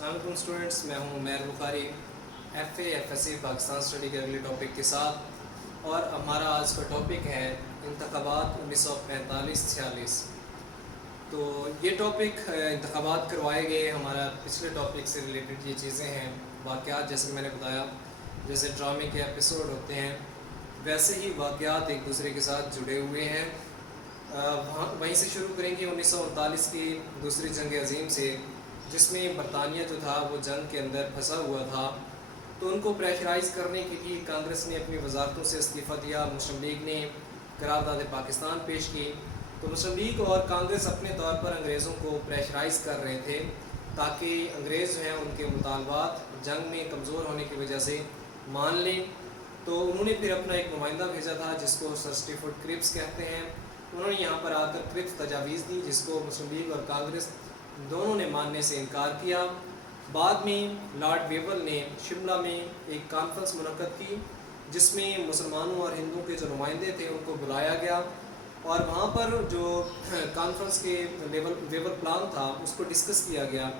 السلام علیکم اسٹوڈنٹس، میں ہوں Mir Bukhari F S C Pakistan study کے اگلے ٹاپک کے ساتھ، اور ہمارا آج کا ٹاپک ہے انتخابات 1945-46۔ تو یہ ٹاپک انتخابات کروائے گئے، ہمارا پچھلے ٹاپک سے ریلیٹڈ یہ چیزیں ہیں، واقعات جیسے میں نے بتایا، جیسے ڈرامے کے ایپیسوڈ ہوتے ہیں ویسے ہی واقعات ایک دوسرے کے ساتھ جڑے ہوئے ہیں۔ وہیں سے شروع کریں گے 1948 کی دوسری جنگ عظیم سے، جس میں برطانیہ جو تھا وہ جنگ کے اندر پھنسا ہوا تھا، تو ان کو پریشرائز کرنے کے لیے کانگریس نے اپنی وزارتوں سے استعفیٰ دیا، مسلم لیگ نے قرارداد پاکستان پیش کی۔ تو مسلم لیگ اور کانگریس اپنے طور پر انگریزوں کو پریشرائز کر رہے تھے تاکہ انگریز جو ہیں ان کے مطالبات جنگ میں کمزور ہونے کی وجہ سے مان لیں۔ تو انہوں نے پھر اپنا ایک نمائندہ بھیجا تھا جس کو سر اسٹیفورڈ کرپس کہتے ہیں۔ انہوں نے یہاں پر آ کر کرپس تجاویز دی، جس کو مسلم لیگ اور کانگریس دونوں نے ماننے سے انکار کیا۔ بعد میں لارڈ ویول نے شملہ میں ایک کانفرنس منعقد کی، جس میں مسلمانوں اور ہندوؤں کے جو نمائندے تھے ان کو بلایا گیا، اور وہاں پر جو کانفرنس کے ویول پلان تھا اس کو ڈسکس کیا گیا۔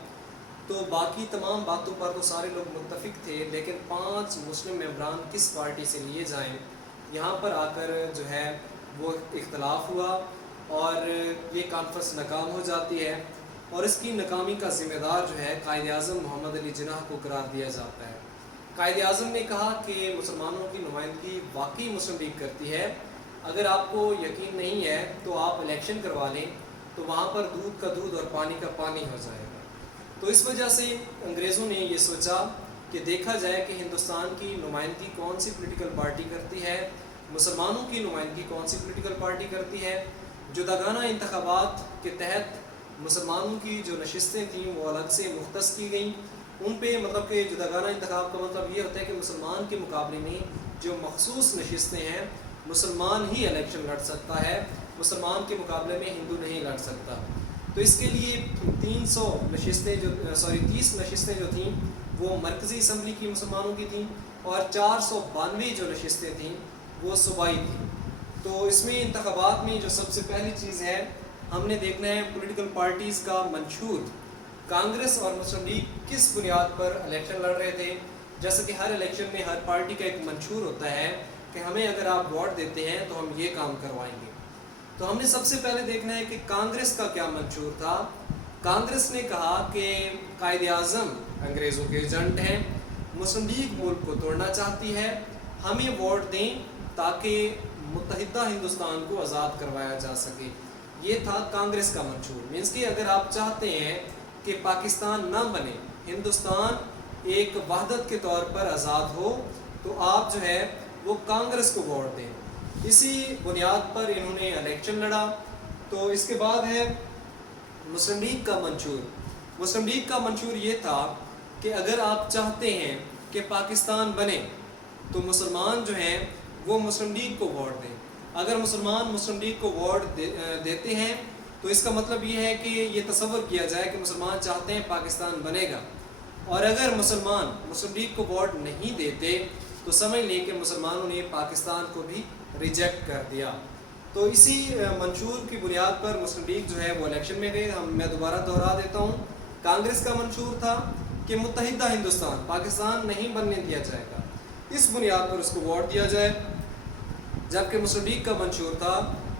تو باقی تمام باتوں پر تو سارے لوگ متفق تھے، لیکن 5 مسلم ممبران کس پارٹی سے لیے جائیں، یہاں پر آ کر جو ہے وہ اختلاف ہوا، اور یہ کانفرنس ناکام ہو جاتی ہے، اور اس کی ناکامی کا ذمہ دار جو ہے قائد اعظم محمد علی جناح کو قرار دیا جاتا ہے۔ قائد اعظم نے کہا کہ مسلمانوں کی نمائندگی واقعی مسلم لیگ کرتی ہے، اگر آپ کو یقین نہیں ہے تو آپ الیکشن کروا لیں، تو وہاں پر دودھ کا دودھ اور پانی کا پانی ہو جائے گا۔ تو اس وجہ سے انگریزوں نے یہ سوچا کہ دیکھا جائے کہ ہندوستان کی نمائندگی کون سی پولیٹیکل پارٹی کرتی ہے، مسلمانوں کی نمائندگی کون سی پولیٹیکل پارٹی کرتی ہے۔ جداگانہ انتخابات کے تحت مسلمانوں کی جو نشستیں تھیں وہ الگ سے مختص کی گئیں، ان پہ مطلب کہ جداگانہ انتخاب کا مطلب یہ ہوتا ہے کہ مسلمان کے مقابلے میں جو مخصوص نشستیں ہیں مسلمان ہی الیکشن لڑ سکتا ہے، مسلمان کے مقابلے میں ہندو نہیں لڑ سکتا۔ تو اس کے لیے 30 نشستیں جو تھیں وہ مرکزی اسمبلی کی مسلمانوں کی تھیں، اور 492 جو نشستیں تھیں وہ صوبائی تھیں۔ تو اس میں انتخابات میں جو سب سے پہلی چیز ہے ہم نے دیکھنا ہے پولیٹیکل پارٹیز کا منشور، کانگریس اور مسلم لیگ کس بنیاد پر الیکشن لڑ رہے تھے۔ جیسا کہ ہر الیکشن میں ہر پارٹی کا ایک منشور ہوتا ہے کہ ہمیں اگر آپ ووٹ دیتے ہیں تو ہم یہ کام کروائیں گے۔ تو ہم نے سب سے پہلے دیکھنا ہے کہ کانگریس کا کیا منشور تھا۔ کانگریس نے کہا کہ قائد اعظم انگریزوں کے ایجنٹ ہیں، مسلم لیگ ملک کو توڑنا چاہتی ہے، ہمیں ووٹ دیں تاکہ متحدہ ہندوستان کو آزاد کروایا جا سکے۔ یہ تھا کانگریس کا منشور، مینس کہ اگر آپ چاہتے ہیں کہ پاکستان نہ بنے، ہندوستان ایک وحدت کے طور پر آزاد ہو، تو آپ جو ہے وہ کانگریس کو ووٹ دیں۔ اسی بنیاد پر انہوں نے الیکشن لڑا۔ تو اس کے بعد ہے مسلم لیگ کا منشور۔ مسلم لیگ کا منشور یہ تھا کہ اگر آپ چاہتے ہیں کہ پاکستان بنے تو مسلمان جو ہیں وہ مسلم لیگ کو ووٹ دیں۔ اگر مسلمان مسلم لیگ کو ووٹ دیتے ہیں تو اس کا مطلب یہ ہے کہ یہ تصور کیا جائے کہ مسلمان چاہتے ہیں پاکستان بنے گا، اور اگر مسلمان مسلم لیگ کو ووٹ نہیں دیتے تو سمجھ لیں کہ مسلمانوں نے پاکستان کو بھی ریجیکٹ کر دیا۔ تو اسی منشور کی بنیاد پر مسلم لیگ جو ہے وہ الیکشن میں گئے۔ میں دوبارہ دہرا دیتا ہوں، کانگریس کا منشور تھا کہ متحدہ ہندوستان، پاکستان نہیں بننے دیا جائے گا، اس بنیاد پر اس کو ووٹ دیا جائے، جبکہ مسلم لیگ کا منشور تھا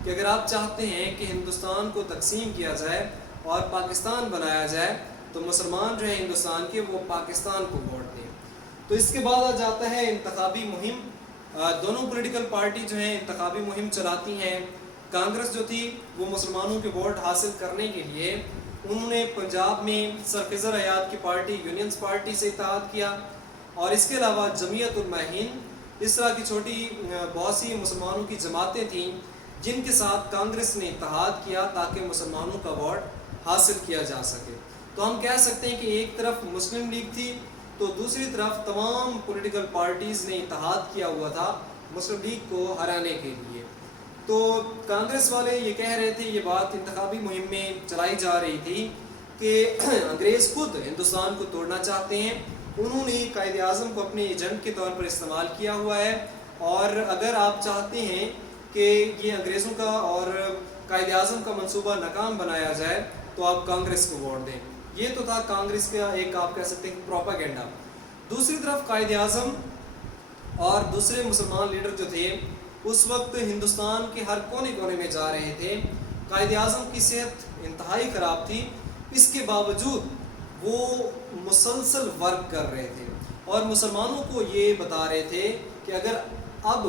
کہ اگر آپ چاہتے ہیں کہ ہندوستان کو تقسیم کیا جائے اور پاکستان بنایا جائے تو مسلمان جو ہیں ہندوستان کے وہ پاکستان کو ووٹ دیں۔ تو اس کے بعد آ جاتا ہے انتخابی مہم۔ دونوں پولیٹیکل پارٹی جو ہیں انتخابی مہم چلاتی ہیں۔ کانگریس جو تھی وہ مسلمانوں کے ووٹ حاصل کرنے کے لیے انہوں نے پنجاب میں سرفزر حیات کی پارٹی یونینز پارٹی سے اتحاد کیا، اور اس کے علاوہ جمعیت علماء ہند، اس طرح کی چھوٹی بہت سی مسلمانوں کی جماعتیں تھیں جن کے ساتھ کانگریس نے اتحاد کیا تاکہ مسلمانوں کا ووٹ حاصل کیا جا سکے۔ تو ہم کہہ سکتے ہیں کہ ایک طرف مسلم لیگ تھی تو دوسری طرف تمام پولیٹیکل پارٹیز نے اتحاد کیا ہوا تھا مسلم لیگ کو ہرانے کے لیے۔ تو کانگریس والے یہ کہہ رہے تھے، یہ بات انتخابی مہم میں چلائی جا رہی تھی کہ انگریز خود ہندوستان کو توڑنا چاہتے ہیں، انہوں نے قائد اعظم کو اپنے ایجنٹ کے طور پر استعمال کیا ہوا ہے، اور اگر آپ چاہتے ہیں کہ یہ انگریزوں کا اور قائد اعظم کا منصوبہ ناکام بنایا جائے تو آپ کانگریس کو ووٹ دیں۔ یہ تو تھا کانگریس کا ایک آپ کہہ سکتے ہیں پروپیگنڈا. دوسری طرف قائد اعظم اور دوسرے مسلمان لیڈر جو تھے اس وقت ہندوستان کے ہر کونے کونے میں جا رہے تھے. قائد اعظم کی صحت انتہائی خراب تھی، اس کے باوجود وہ مسلسل ورک کر رہے تھے اور مسلمانوں کو یہ بتا رہے تھے کہ اگر اب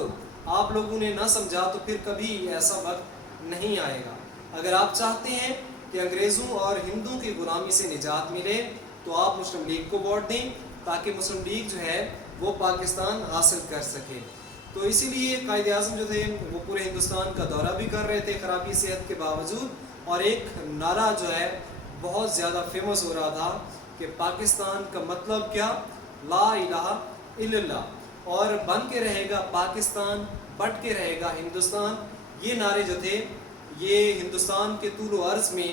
آپ لوگوں نے نہ سمجھا تو پھر کبھی ایسا وقت نہیں آئے گا. اگر آپ چاہتے ہیں کہ انگریزوں اور ہندوؤں کی غلامی سے نجات ملے تو آپ مسلم لیگ کو ووٹ دیں تاکہ مسلم لیگ جو ہے وہ پاکستان حاصل کر سکے. تو اسی لیے قائد اعظم جو تھے وہ پورے ہندوستان کا دورہ بھی کر رہے تھے خرابی صحت کے باوجود، اور ایک نعرہ جو ہے بہت زیادہ فیمس ہو رہا تھا کہ پاکستان کا مطلب کیا، لا الہ الا اللہ، اور بن کے رہے گا پاکستان، بٹ کے رہے گا ہندوستان. یہ نعرے جو تھے یہ ہندوستان کے طول و عرض میں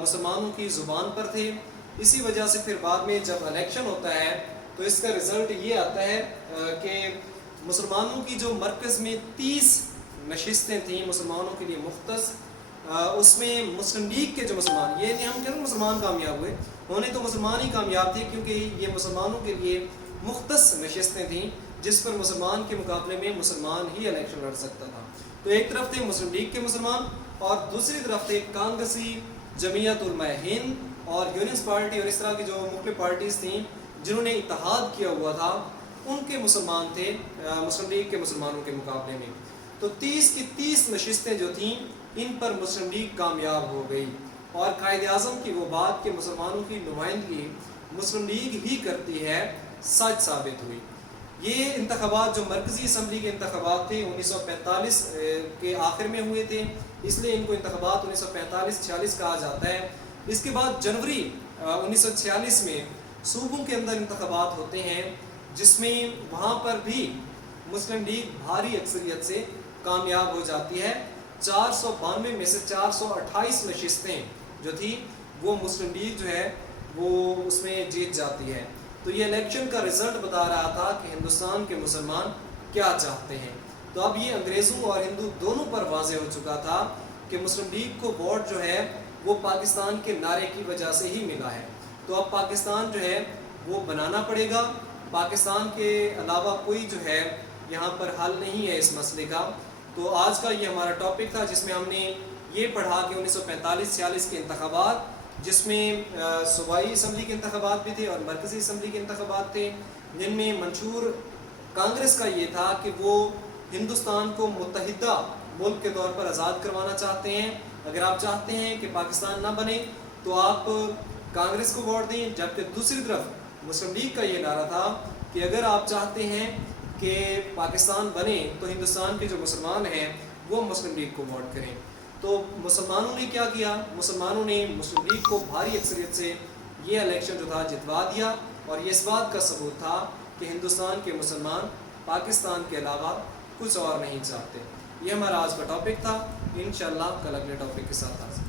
مسلمانوں کی زبان پر تھے. اسی وجہ سے پھر بعد میں جب الیکشن ہوتا ہے تو اس کا رزلٹ یہ آتا ہے کہ مسلمانوں کی جو مرکز میں 30 نشستیں تھیں مسلمانوں کے لیے مختص، اس میں مسلم لیگ کے جو مسلمان، یہ نہیں ہم کہہ رہے مسلمان کامیاب ہوئے، ہونے تو مسلمان ہی کامیاب تھے کیونکہ یہ مسلمانوں کے لیے مختص نشستیں تھیں جس پر مسلمان کے مقابلے میں مسلمان ہی الیکشن لڑ سکتا تھا. تو ایک طرف تھے مسلم لیگ کے مسلمان اور دوسری طرف تھے کانگریسی، جمعیت علماء ہند اور یونس پارٹی اور اس طرح کی جو مختلف پارٹیز تھیں جنہوں نے اتحاد کیا ہوا تھا، ان کے مسلمان تھے مسلم لیگ کے مسلمانوں کے مقابلے میں. تو 30 کی 30 نشستیں جو تھیں ان پر مسلم لیگ کامیاب ہو گئی اور قائد اعظم کی وہ بات کہ مسلمانوں کی نمائندگی مسلم لیگ ہی کرتی ہے سچ ثابت ہوئی. یہ انتخابات جو مرکزی اسمبلی کے انتخابات تھے 1945 کے آخر میں ہوئے تھے، اس لیے ان کو انتخابات 1945-46 کہا جاتا ہے. اس کے بعد جنوری 1946 میں صوبوں کے اندر انتخابات ہوتے ہیں جس میں وہاں پر بھی مسلم لیگ بھاری اکثریت سے کامیاب ہو جاتی ہے. 492 میں سے 428 نشستیں جو تھی وہ مسلم لیگ جو ہے وہ اس میں جیت جاتی ہے. تو یہ الیکشن کا رزلٹ بتا رہا تھا کہ ہندوستان کے مسلمان کیا چاہتے ہیں. تو اب یہ انگریزوں اور ہندو دونوں پر واضح ہو چکا تھا کہ مسلم لیگ کو ووٹ جو ہے وہ پاکستان کے نعرے کی وجہ سے ہی ملا ہے. تو اب پاکستان جو ہے وہ بنانا پڑے گا. پاکستان کے علاوہ کوئی جو ہے یہاں پر حل نہیں ہے اس مسئلے کا. تو آج کا یہ ہمارا ٹاپک تھا جس میں ہم نے یہ پڑھا کہ 1945-46 کے انتخابات جس میں صوبائی اسمبلی کے انتخابات بھی تھے اور مرکزی اسمبلی کے انتخابات تھے، جن میں منشور کانگریس کا یہ تھا کہ وہ ہندوستان کو متحدہ ملک کے طور پر آزاد کروانا چاہتے ہیں. اگر آپ چاہتے ہیں کہ پاکستان نہ بنے تو آپ کانگریس کو ووٹ دیں، جبکہ دوسری طرف مسلم لیگ کا یہ نعرہ تھا کہ اگر آپ چاہتے ہیں کہ پاکستان بنے تو ہندوستان کے جو مسلمان ہیں وہ مسلم لیگ کو ووٹ کریں. تو مسلمانوں نے کیا کیا؟ مسلمانوں نے مسلم لیگ کو بھاری اکثریت سے یہ الیکشن جو تھا جتوا دیا، اور یہ اس بات کا ثبوت تھا کہ ہندوستان کے مسلمان پاکستان کے علاوہ کچھ اور نہیں چاہتے. یہ ہمارا آج کا ٹاپک تھا. انشاءاللہ کل اگلے ٹاپک کے ساتھ حاضر